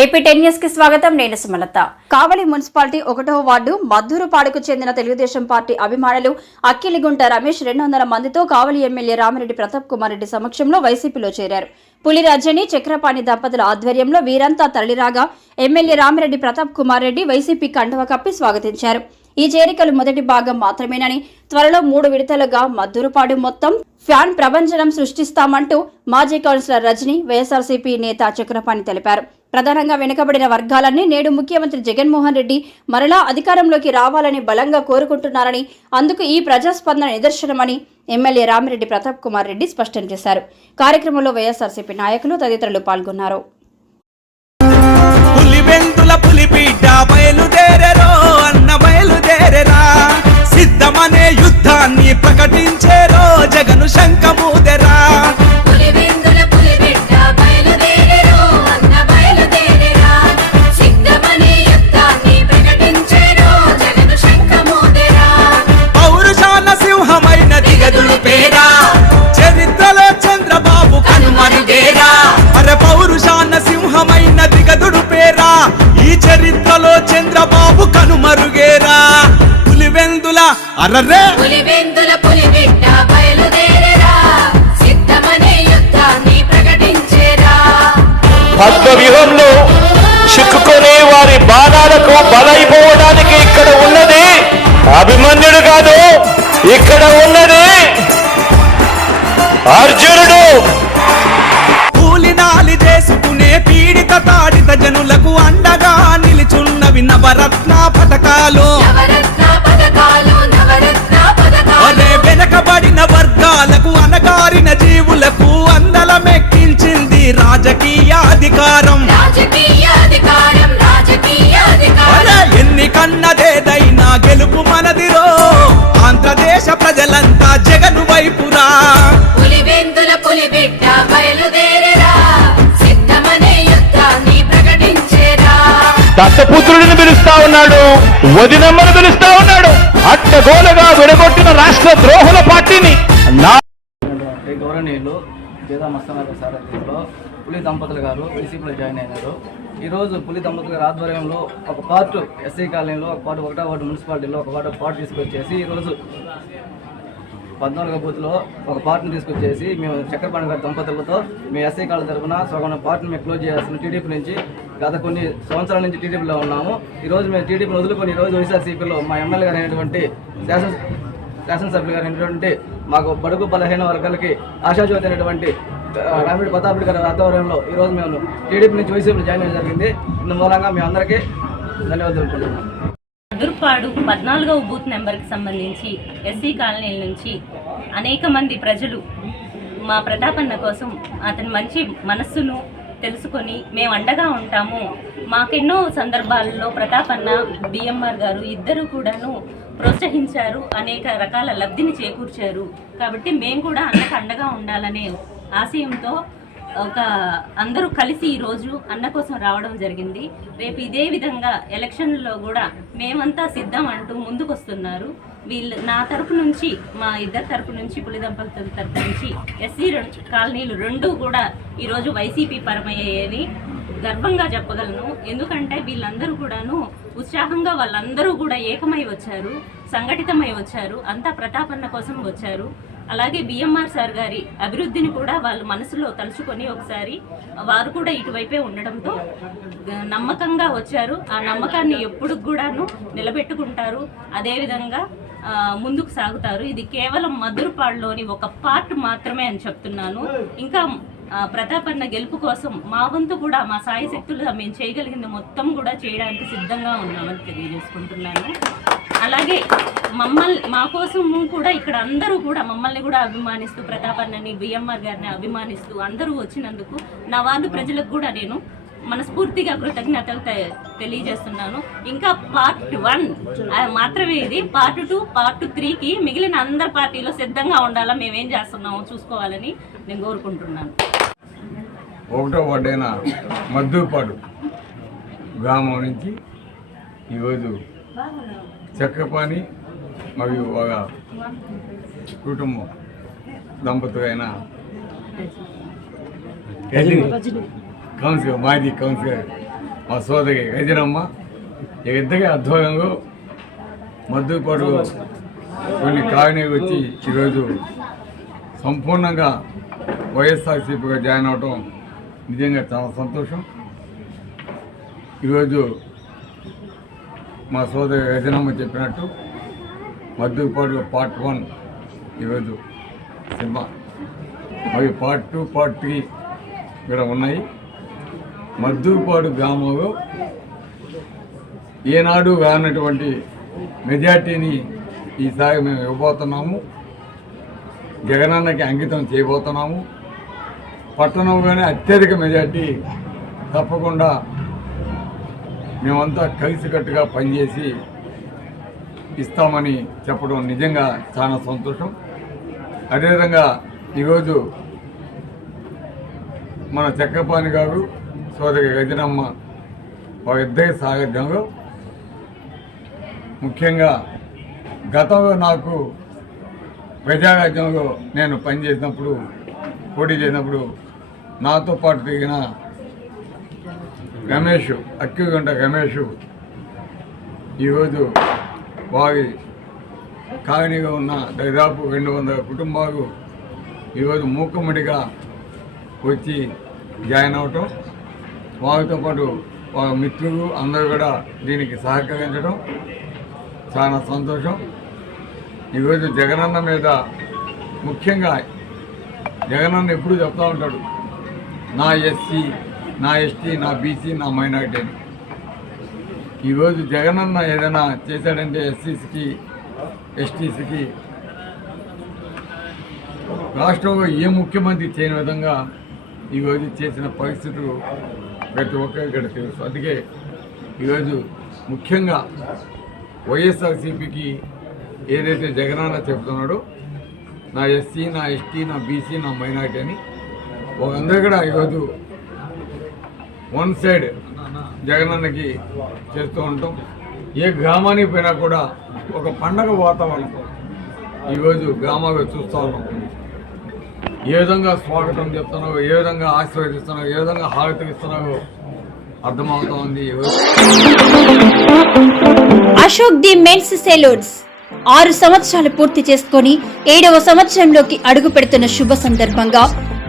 AP ten న్యూస్కి స్వాగతం. నేను సుమలత. కావలి మున్సిపాలిటీ ఒకటో వార్డు మద్దూరుపాడుకు చెందిన తెలుగుదేశం పార్టీ అభిమానులు అక్కిలిగుంట రమేష్ రెండు వందల మందితో కావలి ఎమ్మెల్యే రామిరెడ్డి ప్రతాప్ కుమార్ రెడ్డి సమక్షంలో వైసీపీలో చేరారు. పులిరాజని చక్రపాణి దంపతుల ఆధ్వర్యంలో వీరంతా తరలిరాగా ఎమ్మెల్యే రామిరెడ్డి ప్రతాప్ కుమార్ రెడ్డి వైసీపీ కండువ కప్పి స్వాగతించారు. ఈ చేరికలు మొదటి భాగం మాత్రమేనని త్వరలో మూడు విడతలుగా మద్దూరుపాడు మొత్తం ఫ్యాన్ ప్రపంచనం సృష్టిస్తామంటూ మాజీ కౌన్సిలర్ రజని వైఎస్ఆర్సీపీ నేత చక్రపాణి తెలిపారు. ప్రధానంగా వెనుకబడిన వర్గాలన్నీ నేడు ముఖ్యమంత్రి జగన్మోహన్ రెడ్డి మరలా అధికారంలోకి రావాలని బలంగా కోరుకుంటున్నారని అందుకు ఈ ప్రజాస్పందన నిదర్శనమని ఎమ్మెల్యే రామిరెడ్డి ప్రతాప్ కుమార్ రెడ్డి స్పష్టం చేశారు. కార్యక్రమంలో వైఎస్ఆర్సీపీ నాయకులు తదితరులు పాల్గొన్నారు. పులివెందుల అరరే పులివెందుల పులిబిడ్డ బయలుదేరెరా. సిద్ధమనే యుద్ధాన్ని ప్రకటించెరా. పద్మ వ్యూహంలో చిక్కుకొని వారి బాణాలకు బలైపోవడానికి ఇక్కడ ఉన్నది అభిమన్యుడు కాదు ఇక్కడ ఉన్నది అర్జునుడు. కూలినాలి చేసుకునే పీడిత తాడిత జనులకు అండగా నిలుచున్నవి నవరత్న పథకాలు. దత్తపుత్రుడిని పిలుస్తా ఉన్నాడు వదినమ్మను పిలుస్తా ఉన్నాడు. అట్టగోలగా విడగొట్టిన రాష్ట్ర ద్రోహుల పార్టీని నా గౌరవనీయులు గీతా పులి దంపతులు గారు వైసీపీలో జాయిన్ అయినారు. ఈరోజు పులి దంపతుల గారి ఆధ్వర్యంలో ఒక పార్ట్ ఎస్సీ కాలనీలో ఒక పార్ట్ ఒకటో వార్డు మున్సిపాలిటీలో ఒక పార్ట్ పార్ట్ తీసుకొచ్చేసి ఈరోజు పద్నాలుగో బూత్లో ఒక పార్టీని తీసుకొచ్చేసి మేము చక్రపాణి గారి దంపతులతో మీ ఎస్ఐ కాలనీ తరఫున సగం పార్టీని మేము క్లోజ్ చేయాల్సిన టీడీపీ నుంచి గత కొన్ని సంవత్సరాల నుంచి టీడీపీలో ఉన్నాము. ఈరోజు మేము టీడీపీని వదులుకొని ఈరోజు వైఎస్ఆర్సీపీలో మా ఎమ్మెల్యే గారు అయినటువంటి శాసన శాసనసభ్యులు గారు అయినటువంటి మాకు బడుగు బలహీన వర్గాలకి ఆశాజ్యోతి అయినటువంటి రామిడి ప్రతాప్ గారి ఆధ్వర్యంలో ఈరోజు మేము టీడీపీ నుంచి వైసీపీలో జాయిన్ అయ్యడం జరిగింది. ఇందు మూలంగా మీ అందరికీ ధన్యవాదాలు తెలుపుకుంటున్నాం. దుర్పాడు పద్నాలుగవ బూత్ నెంబర్కి సంబంధించి ఎస్సీ కాలనీల నుంచి అనేక మంది ప్రజలు మా ప్రతాపన్న కోసం అతని మంచి మనస్సును తెలుసుకొని మేము అండగా ఉంటాము. మాకెన్నో సందర్భాల్లో ప్రతాపన్న బిఎంఆర్ గారు ఇద్దరు కూడాను ప్రోత్సహించారు. అనేక రకాల లబ్ధిని చేకూర్చారు. కాబట్టి మేము కూడా అన్నకు అండగా ఉండాలనే ఆశయంతో ఒక అందరూ కలిసి ఈ రోజు అన్న కోసం రావడం జరిగింది. రేపు ఇదే విధంగా ఎలక్షన్లో కూడా మేమంతా సిద్ధం అంటూ ముందుకొస్తున్నారు. వీళ్ళు నా తరపు నుంచి మా ఇద్దరు తరపు నుంచి పులి దంపతుల తరపు నుంచి ఎస్సీ కాలనీలు రెండు కూడా ఈరోజు వైసీపీ పరమయ్యేవి గర్వంగా చెప్పగలను. ఎందుకంటే వీళ్ళందరూ కూడాను ఉత్సాహంగా వాళ్ళందరూ కూడా ఏకమై వచ్చారు సంఘటితమై వచ్చారు అంతా ప్రతాపన్న కోసం వచ్చారు. అలాగే బిఎంఆర్ సార్ గారి అభివృద్ధిని కూడా వాళ్ళు మనసులో తలుచుకొని ఒకసారి వారు కూడా ఇటువైపే ఉండడంతో నమ్మకంగా వచ్చారు. ఆ నమ్మకాన్ని ఎప్పుడు కూడాను నిలబెట్టుకుంటారు. అదేవిధంగా ముందుకు సాగుతారు. ఇది కేవలం మధురపాడులోని ఒక పార్ట్ మాత్రమే అని చెప్తున్నాను. ఇంకా ప్రతాప్ ప్రతాపన్న గెలుపు కోసం మా వంతు కూడా మా సాయి శక్తులు మేము చేయగలిగింది మొత్తం కూడా చేయడానికి సిద్ధంగా ఉన్నామని తెలియజేసుకుంటున్నాను. అలాగే మమ్మల్ని మా కోసం కూడా ఇక్కడ అందరూ కూడా మమ్మల్ని కూడా అభిమానిస్తూ ప్రతాపన్నని బిఎంఆర్ గారిని అభిమానిస్తూ అందరూ వచ్చినందుకు నా వార్డు ప్రజలకు కూడా నేను మనస్ఫూర్తిగా కృతజ్ఞతలు తెలియజేస్తున్నాను. ఇంకా పార్ట్ వన్ మాత్రమే ఇది. పార్ట్ టూ పార్ట్ త్రీకి మిగిలిన అందరి పార్టీలో సిద్ధంగా ఉండాలా మేమేం చేస్తున్నామో చూసుకోవాలని నేను కోరుకుంటున్నాను. ఒకటో వార్డైన మద్దూపాడు గ్రామం నుంచి ఈరోజు చక్రపాణి మరియు ఒక కుటుంబం దంపతులైన రజని కౌన్సిలర్ మాజీ కౌన్సిలర్. మా సోదరి గజరమ్మ ఇద్దరికి అధ్వర్యంలో మద్దుపాటు కొన్ని కాలనీకి వచ్చి ఈరోజు సంపూర్ణంగా వైఎస్ఆర్సీపీగా జాయిన్ అవటం నిజంగా చాలా సంతోషం. ఈరోజు మా సోదరి గజనమ్మ చెప్పినట్టు మద్దుపాటు పార్ట్ వన్ ఈరోజు సినిమా అవి పార్ట్ టూ పార్ట్ త్రీ ఇక్కడ ఉన్నాయి. మద్దుపాడు గ్రామంలో ఏనాడు కానటువంటి మెజార్టీని ఈసారి మేము ఇవ్వబోతున్నాము. జగనన్నకి అంకితం చేయబోతున్నాము. పట్టణంలోనే అత్యధిక మెజార్టీ తప్పకుండా మేమంతా కలిసికట్టుగా పనిచేసి ఇస్తామని చెప్పడం నిజంగా చాలా సంతోషం. అదేవిధంగా ఈరోజు మన చక్రపాణి గారు సోదరి గజనమ్మ వారిద్దరి సాగత్యంలో ముఖ్యంగా గతంలో నాకు ప్రజారాజ్యంలో నేను పనిచేసినప్పుడు పోటీ చేసినప్పుడు నాతో పాటు తిరిగిన రమేష్ అక్కిగంట రమేష్ ఈరోజు వారి కాలనీగా ఉన్న దాదాపు రెండు వందల కుటుంబాలు ఈరోజు మూకమ్మడిగా వచ్చి జాయిన్ అవటం వారితో పాటు వాళ్ళ మిత్రులు అందరూ కూడా దీనికి సహకరించడం చాలా సంతోషం. ఈరోజు జగనన్న మీద ముఖ్యంగా జగనన్న ఎప్పుడు చెప్తూ ఉంటాడు నా ఎస్సీ నా ఎస్టీ నా బీసీ నా మైనారిటీ అని. ఈరోజు జగనన్న ఏదైనా చేశాడంటే ఎస్సీస్కి ఎస్టీస్కి రాష్ట్రంలో ఏ ముఖ్యమంత్రి చేయని విధంగా ఈరోజు చేసిన పరిస్థితులు ప్రతి ఒక్కరికి ఇక్కడ తెలుసు. అందుకే ఈరోజు ముఖ్యంగా వైఎస్ఆర్సీపీకి ఏదైతే జగనన్న చెప్తున్నాడో నా ఎస్సీ నా ఎస్టీ నా బీసీ నా మైనార్టీ అని వాళ్ళందరూ కూడా ఈరోజు వన్ సైడ్ జగనన్నకి చేస్తూ ఉంటాం. ఏ గ్రామానికి పోయినా కూడా ఒక పండగ వాతావరణం ఈరోజు గ్రామాలు చూస్తూ ఉన్నాం. ఏ విధంగా స్వాగతం చెప్తున్నావు? ఏ విధంగా ఆశీర్వదిస్తున్నావు? ఏ విధంగా హారతి ఇస్తున్నావు అర్థమవుతా ఉంది అశోక్ ది మెన్స్ సెలూన్స్. ఆరు సంవత్సరాలు పూర్తి చేసుకొని ఏడవ సంవత్సరంలోకి అడుగు పెడుతున్న శుభ సందర్భంగా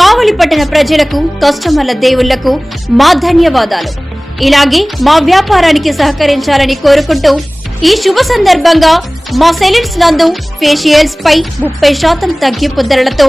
కావలి పట్టణ ప్రజలకు కస్టమర్ల దేవుళ్ళకు మా ధన్యవాదాలు. ఇలాగే మా వ్యాపారానికి సహకరించాలని కోరుకుంటూ ఈ శుభ సందర్భంగా మా సెలూన్స్ నందు ఫేషియల్స్ పై ముప్పై శాతం తగ్గింపు ధరలతో